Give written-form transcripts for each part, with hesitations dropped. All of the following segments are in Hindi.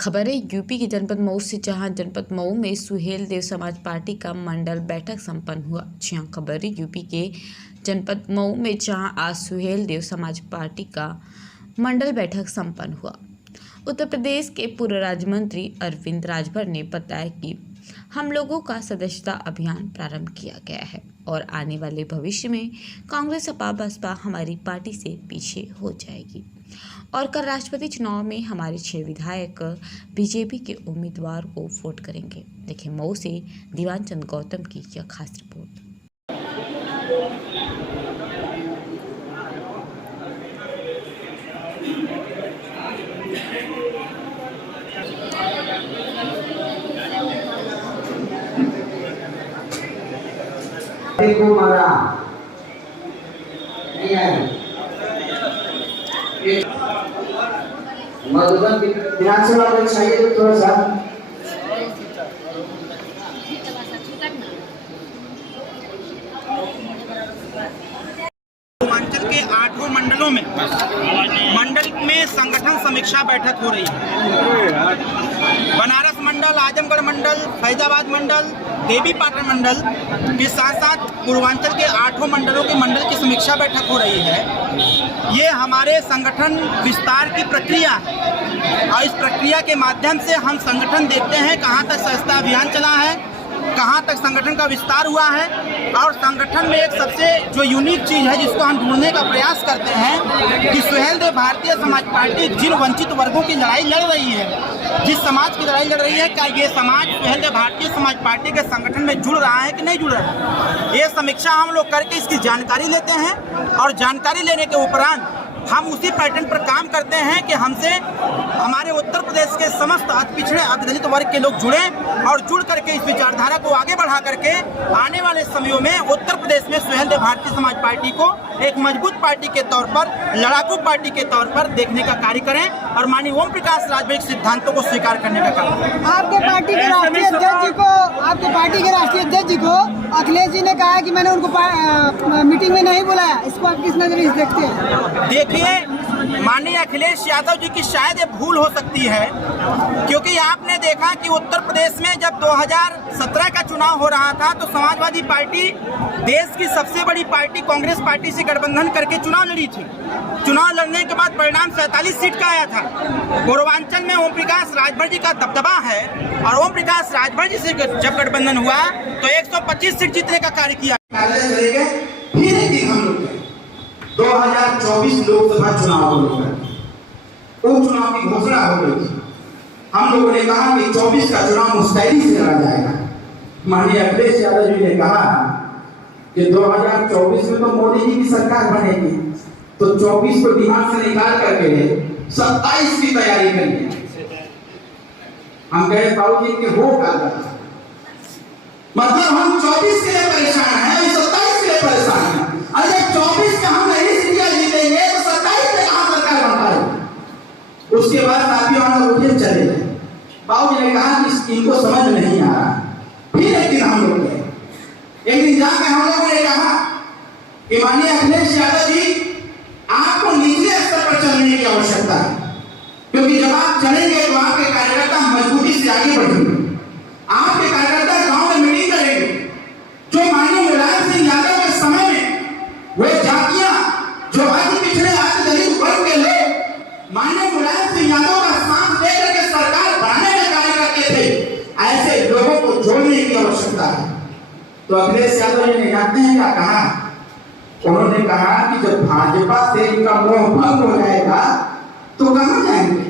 खबर है यूपी के जनपद मऊ से, जहां जनपद मऊ में सुहेल देव समाज पार्टी का मंडल बैठक संपन्न हुआ। खबर है यूपी के जनपद मऊ में, जहां आज सुहेल देव समाज पार्टी का मंडल बैठक संपन्न हुआ। उत्तर प्रदेश के पूर्व राज्य मंत्री अरविंद राजभर ने बताया कि हम लोगों का सदस्यता अभियान प्रारंभ किया गया है और आने वाले भविष्य में कांग्रेस सपा बसपा हमारी पार्टी से पीछे हो जाएगी और कल राष्ट्रपति चुनाव में हमारे 6 विधायक बीजेपी के उम्मीदवार को वोट करेंगे। देखिए मऊ से दीवान चंद गौतम की यह खास रिपोर्ट। देखो मारा नहीं आया मधुबन विधानसभा में चाहिए तो थोड़ा सा पूर्वांचल के 8 मंडलों में मंडल में संगठन समीक्षा बैठक हो रही है। बनारस मंडल, आजमगढ़ मंडल, फैजाबाद मंडल, देवी पाटन मंडल के साथ साथ पूर्वांचल के 8 मंडलों के मंडल की समीक्षा बैठक हो रही है। ये हमारे संगठन विस्तार की प्रक्रिया है और इस प्रक्रिया के माध्यम से हम संगठन देखते हैं कहाँ तक सदस्यता अभियान चला है, कहाँ तक संगठन का विस्तार हुआ है। और संगठन में एक सबसे जो यूनिक चीज़ है जिसको हम ढूंढने का प्रयास करते हैं कि सुहेल देव भारतीय समाज पार्टी जिन वंचित वर्गों की लड़ाई लड़ रही है, जिस समाज की लड़ाई लड़ रही है, क्या ये समाज सुहेल देव भारतीय समाज पार्टी के संगठन में जुड़ रहा है कि नहीं जुड़ रहा है। ये समीक्षा हम लोग करके इसकी जानकारी लेते हैं और जानकारी लेने के उपरांत हम उसी पैटर्न पर काम करते हैं कि हमसे हमारे उत्तर प्रदेश के समस्त पिछड़े अतिदलित वर्ग के लोग जुड़े और जुड़ करके इस विचारधारा को आगे बढ़ा करके आने वाले समयों में उत्तर प्रदेश में सुहेल देव भारतीय समाज पार्टी को एक मजबूत पार्टी के तौर पर, लड़ाकू पार्टी के तौर पर देखने का कार्य करें और माननीय ओम प्रकाश राजभर के सिद्धांतों को स्वीकार करने का कार्य करें। आपके पार्टी के राष्ट्रीय अध्यक्ष जी को अखिलेश जी ने कहा कि मैंने उनको मीटिंग में नहीं बुलाया, इसको आप किस नजरिए से देखते हैं? देखिए माननीय अखिलेश यादव जी की शायद ये भूल हो सकती है, क्योंकि आपने देखा कि उत्तर प्रदेश में जब 2017 का चुनाव हो रहा था तो समाजवादी पार्टी देश की सबसे बड़ी पार्टी कांग्रेस पार्टी से गठबंधन करके चुनाव लड़ी थी। चुनाव लड़ने के बाद परिणाम 47 सीट का आया था। पूर्वांचल में ओम प्रकाश राजभर जी का दबदबा है और ओम प्रकाश राजभर जी से जब गठबंधन हुआ तो 125 सीट जीतने का कार्य किया। फिर एक दिन हम लोग 2024 लोकसभा चुनाव को लेकर उपचुनाव की घोषणा हो गई थी। हम लोगों ने कहा कि 24 का चुनाव मुस्तैदी से लड़ा जाएगा। माननीय अखिलेश यादव जी ने कहा कि 2024 में तो मोदी जी की सरकार बनेगी, तो 24 को दिमाग से निकाल करके 27 की तैयारी करिए। हम कहे बाबू जी के हो मतलब हम 24 के लिए परेशान हैं, 27 के लिए परेशान हैं। अरे 24 का हम नहीं सीटियां जीतेंगे तो 27 में कहां सरकार बन पाएगी। उसके बाद साथियों हम लोग उठे चले गए। बाबू जी ने कहा कि इनको समझ नहीं आ रहा। फिर एक दिन हम लोग गए, एक दिन जाकर हम लोगों ने कहा कि माननीय अखिलेश यादव जी, आपको निचले स्तर पर चलने की आवश्यकता है, क्योंकि जब आप चलेंगे तो आपके कार्यकर्ता मजबूती से आगे बढ़ेंगे। आपके कार्यकर्ता गांव में मीटिंग करेंगे। जो माननीय मुलायम सिंह यादव के समय में वे जातियां जो अति पिछड़े अति दलित वर्ग के लोग माननीय मुलायम सिंह यादव का साथ लेकर के सरकार बनाने का कार्य करते थे, ऐसे लोगों को जोड़ने की आवश्यकता है। तो अखिलेश यादव जी ने जानते हैं क्या कहा? उन्होंने कहा कि जब भाजपा से इनका मोह भंग हो जाएगा तो कहां जाएंगे?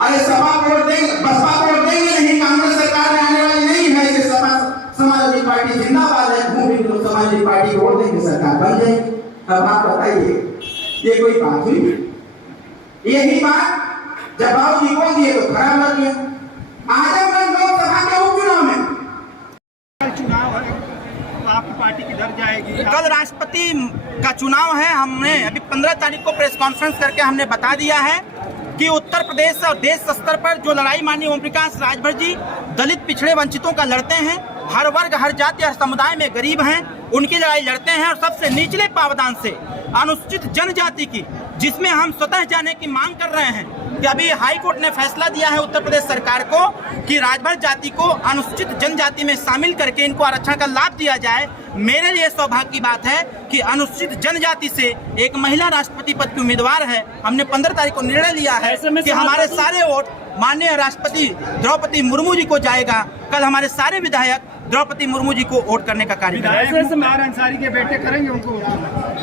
अरे सपा वोट देंगे, बसपा वोट देंगे नहीं, कांग्रेस सरकार में आने वाली नहीं है। इसे समाजवादी पार्टी जिंदाबाद है, घूम लोग समाजवादी पार्टी वोट देंगे, सरकार बन जाएगी। अब आप बताइए ये कोई बात हुई? यही बात जब बाबू जी बोल दिए तो खराब लग गया। आजमगढ़ लोकसभा के उपचुनाव में चुनाव है तो आपकी पार्टी किधर जाएगी? कल राष्ट्रपति का चुनाव है। हमने अभी 15 तारीख को प्रेस कॉन्फ्रेंस करके हमने बता दिया है कि उत्तर प्रदेश और देश स्तर पर जो लड़ाई माननीय ओम प्रकाश राजभर जी दलित पिछड़े वंचितों का लड़ते हैं, हर वर्ग हर जाति हर समुदाय में गरीब हैं, उनकी लड़ाई लड़ते हैं और सबसे निचले पावदान से अनुसूचित जनजाति की जिसमें हम स्वतः जाने की मांग कर रहे हैं कि अभी हाई कोर्ट ने फैसला दिया है उत्तर प्रदेश सरकार को कि राजभर जाति को अनुसूचित जनजाति में शामिल करके इनको आरक्षण का लाभ दिया जाए। मेरे लिए सौभाग्य की बात है कि अनुसूचित जनजाति से एक महिला राष्ट्रपति पद की उम्मीदवार है। हमने 15 तारीख को निर्णय लिया है कि हमारे सारे वोट माननीय राष्ट्रपति द्रौपदी मुर्मू जी को जाएगा। कल हमारे सारे विधायक द्रौपदी मुर्मू जी को वोट करने का कार्य करेंगे। अंसारी के बेटे करेंगे उनको।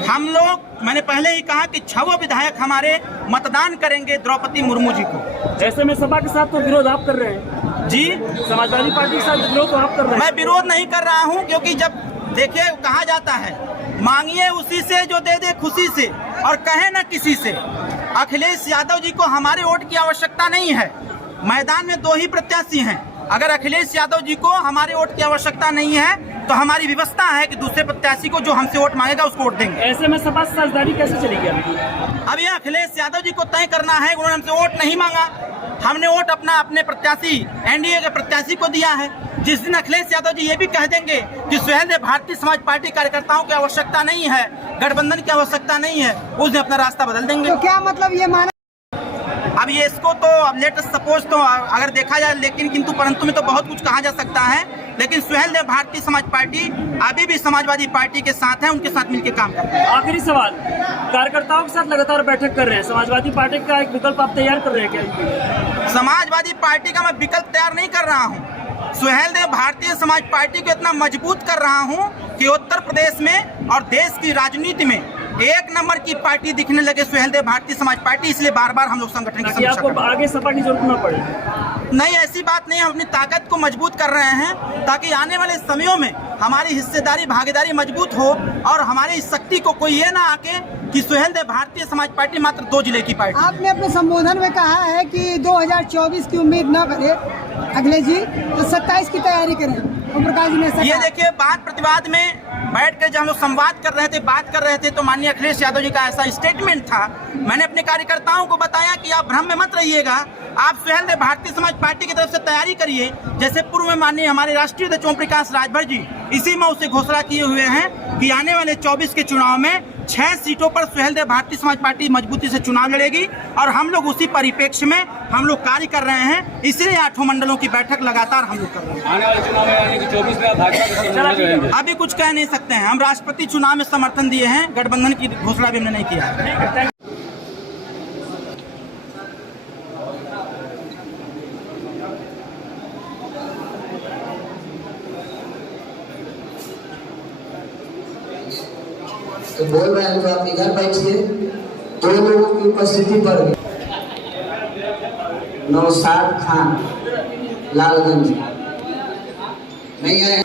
हम लोग, मैंने पहले ही कहा कि 6 विधायक हमारे मतदान करेंगे द्रौपदी मुर्मू जी को। ऐसे में सपा के साथ तो विरोध आप कर रहे हैं जी, समाजवादी पार्टी के साथ विरोध तो आप कर रहे हैं। मैं विरोध नहीं कर रहा हूं, क्योंकि जब देखिए कहा जाता है मांगिए उसी से जो दे दे खुशी से और कहे न किसी से। अखिलेश यादव जी को हमारे वोट की आवश्यकता नहीं है। मैदान में 2 ही प्रत्याशी हैं। अगर अखिलेश यादव जी को हमारे वोट की आवश्यकता नहीं है तो हमारी व्यवस्था है कि दूसरे प्रत्याशी को जो हमसे वोट मांगेगा उसको वोट देंगे। ऐसे में सपा साझेदारी कैसे चलेगी? अब ये अखिलेश यादव जी को तय करना है। उन्होंने हमसे वोट नहीं मांगा, हमने वोट अपने प्रत्याशी एनडीए के प्रत्याशी को दिया है। जिस दिन अखिलेश यादव जी ये भी कह देंगे कि सुहेल देव भारतीय समाज पार्टी कार्यकर्ताओं की आवश्यकता नहीं है, गठबंधन की आवश्यकता नहीं है, उस दिन अपना रास्ता बदल देंगे। तो क्या मतलब ये माना? अब ये इसको तो अब लेटेस्ट सपोज तो अगर देखा जाए, लेकिन किंतु परंतु में तो बहुत कुछ कहा जा सकता है। लेकिन सुहेल देव भारतीय समाज पार्टी अभी भी समाजवादी पार्टी के साथ है, उनके साथ मिलकर काम करते हैं। आखिरी सवाल, कार्यकर्ताओं के साथ लगातार बैठक कर रहे हैं, समाजवादी पार्टी का एक विकल्प आप तैयार कर रहे हैं क्या? समाजवादी पार्टी का मैं विकल्प तैयार नहीं कर रहा हूँ। सुहेल देव भारतीय समाज पार्टी को इतना मजबूत कर रहा हूँ कि उत्तर प्रदेश में और देश की राजनीति में 1 नंबर की पार्टी दिखने लगे सुहेल देव भारतीय समाज पार्टी। इसलिए बार-बार हम लोग संगठन की समीक्षा आपको कर रहे हैं। आगे सपा की जरूरत न पड़े। नहीं, ऐसी बात नहीं। हम अपनी ताकत को मजबूत कर रहे हैं ताकि आने वाले समयों में हमारी हिस्सेदारी भागीदारी मजबूत हो और हमारी इस शक्ति को कोई ये ना आके कि सुहेल देव भारतीय समाज पार्टी मात्र 2 जिले की पार्टी। आपने अपने संबोधन में कहा है कि 2024 की उम्मीद न करें अखिलेश जी, तो 27 की तैयारी करें। ओम प्रकाश जी ने ऐसा ये कहा। देखिए, बात प्रतिवाद में बैठ कर जब हम लोग संवाद कर रहे थे, बात कर रहे थे, तो माननीय अखिलेश यादव जी का ऐसा स्टेटमेंट था। मैंने अपने कार्यकर्ताओं को बताया कि आप भ्रम में मत रहिएगा, आप सुहेल देव भारतीय समाज पार्टी की तरफ से तैयारी करिए। जैसे पूर्व में माननीय हमारे राष्ट्रीय अध्यक्ष ओम प्रकाश राजभर जी इसी मऊ से घोषणा किए हुए हैं कि आने वाले 24 के चुनाव में 6 सीटों पर सुहेल देव भारतीय समाज पार्टी मजबूती से चुनाव लड़ेगी और हम लोग उसी परिप्रेक्ष्य में हम लोग कार्य कर रहे हैं। इसलिए 8 मंडलों की बैठक लगातार हम लोग कर रहे हैं। आने वाले चुनाव में यानी कि 24 में भाजपा के समर्थन रहेंगे। अभी कुछ कह नहीं सकते हैं। हम राष्ट्रपति चुनाव में समर्थन दिए हैं, गठबंधन की घोषणा भी हमने नहीं किया है। तो बोल रहे हैं तो आप इधर बैठिए। 2 लोगों की उपस्थिति पर नौशाद खान लालगंज नहीं आए।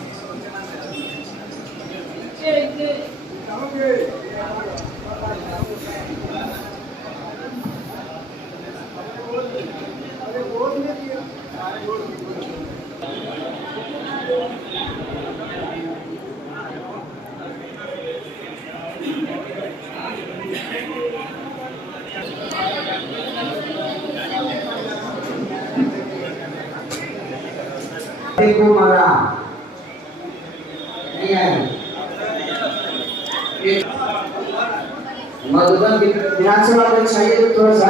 को मारा नहीं आए। मधुबन विधानसभा में चाहिए तो थोड़ा सा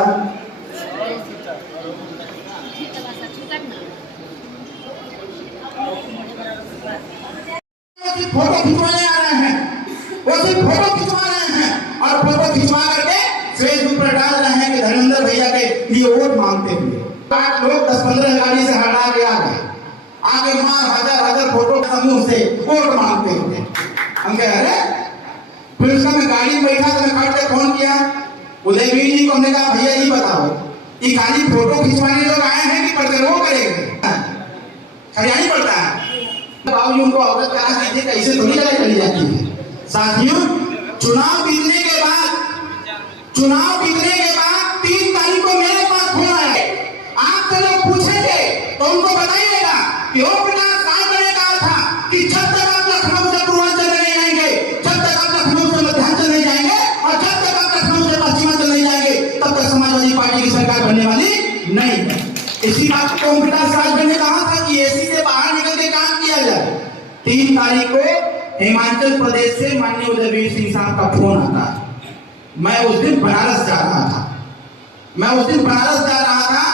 फोटो खिंचवाने आ रहे हैं, वो सिर्फ फोटो खिंचवा रहे हैं और फोटो खिंचवा करके फेसबुक पर डाल रहे हैं कि धर्मेंद्र भैया के लिए वोट मांगते हुए 8 लोग 10-15 गाड़ी से हटा के आ गए, आगे मार हजार फोटो समूह से वोट मांगते हुए। हम कह रहे फिर उसका मैं गाड़ी में बैठा तो मैं काट के फोन किया उदयवीर जी को। हमने कहा भैया जी बताओ कि खाली फोटो खिंचवाने लोग आए हैं कि पड़ते वो करेंगे? हरियाणी पड़ता है बाबू जी, उनको अवगत करा दीजिए कैसे थोड़ी लड़ाई चली जाती है। साथियों, चुनाव जीतने के बाद 3 तारीख को मेरे पास फोन आया। आपसे लोग पूछेंगे तो उनको बताइएगा कि ओम प्रकाश राजभर ने कहा था कि जब तक आप लखनऊ से पूर्वांचल नहीं आएंगे, जब तक आप लखनऊ से मध्यांचल नहीं जाएंगे और जब तक आप लखनऊ से पश्चिमांचल नहीं जाएंगे, तब तक समाजवादी पार्टी की सरकार बनने वाली नहीं है। इसी बात को ओम प्रकाश राजभर ने कहा था कि एसी से बाहर निकल के काम किया जाए। 3 तारीख को हिमाचल प्रदेश से माननीय उदयवीर सिंह साहब का फोन आता है मैं उस दिन बनारस जा रहा था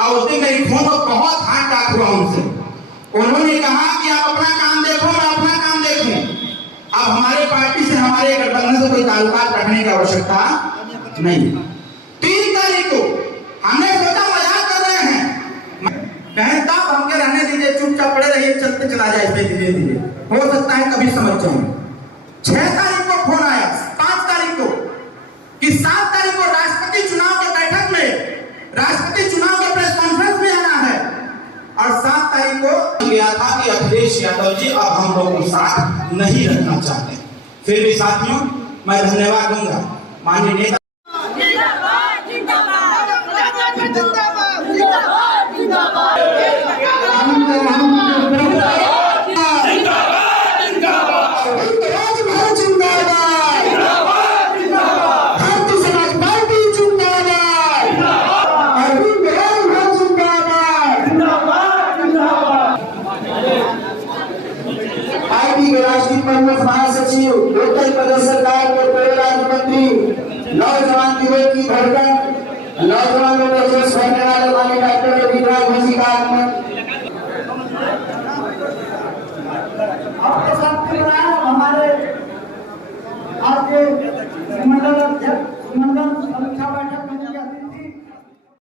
और उस दिन मेरी फोन पर बहुत हाथ टाक हुआ उनसे। उन्होंने कहा कि आप अपना काम देखो, मैं अपना काम देखूं। अब हमारे पार्टी से, हमारे गठबंधन से कोई ताल्लुकात रखने की आवश्यकता नहीं। 3 तारीख को हमने सोचा मजाक कर रहे हैं, कहें तब हमके रहने दीजिए, चुपचाप पड़े रहिए, चलते चला जाए इसमें धीरे धीरे, हो सकता है कभी समझ जाऊं। 6 तारीख को फोन आया, 5 तारीख को कि 7 तारीख को राष्ट्रपति चुनाव की बैठक में, राष्ट्रपति चुनाव के प्रेस कॉन्फ्रेंस में आना है। और 7 तारीख को गया था कि अखिलेश यादव जी अब हम लोग को साथ नहीं रखना चाहते। फिर भी साथियों, मैं धन्यवाद दूंगा माननीय नेता। पार्टी के राष्ट्रीय प्रमुख महासचिव, उत्तर प्रदेश सरकार के पूर्व राज्य मंत्री, नौजवान दिवस की धड़कन, नौजवानों को जोश भरने वाले माननीय डॉक्टर विक्रांत जोशी का आगमन। आपके साथ हमारे आपके मंडल समीक्षा बैठक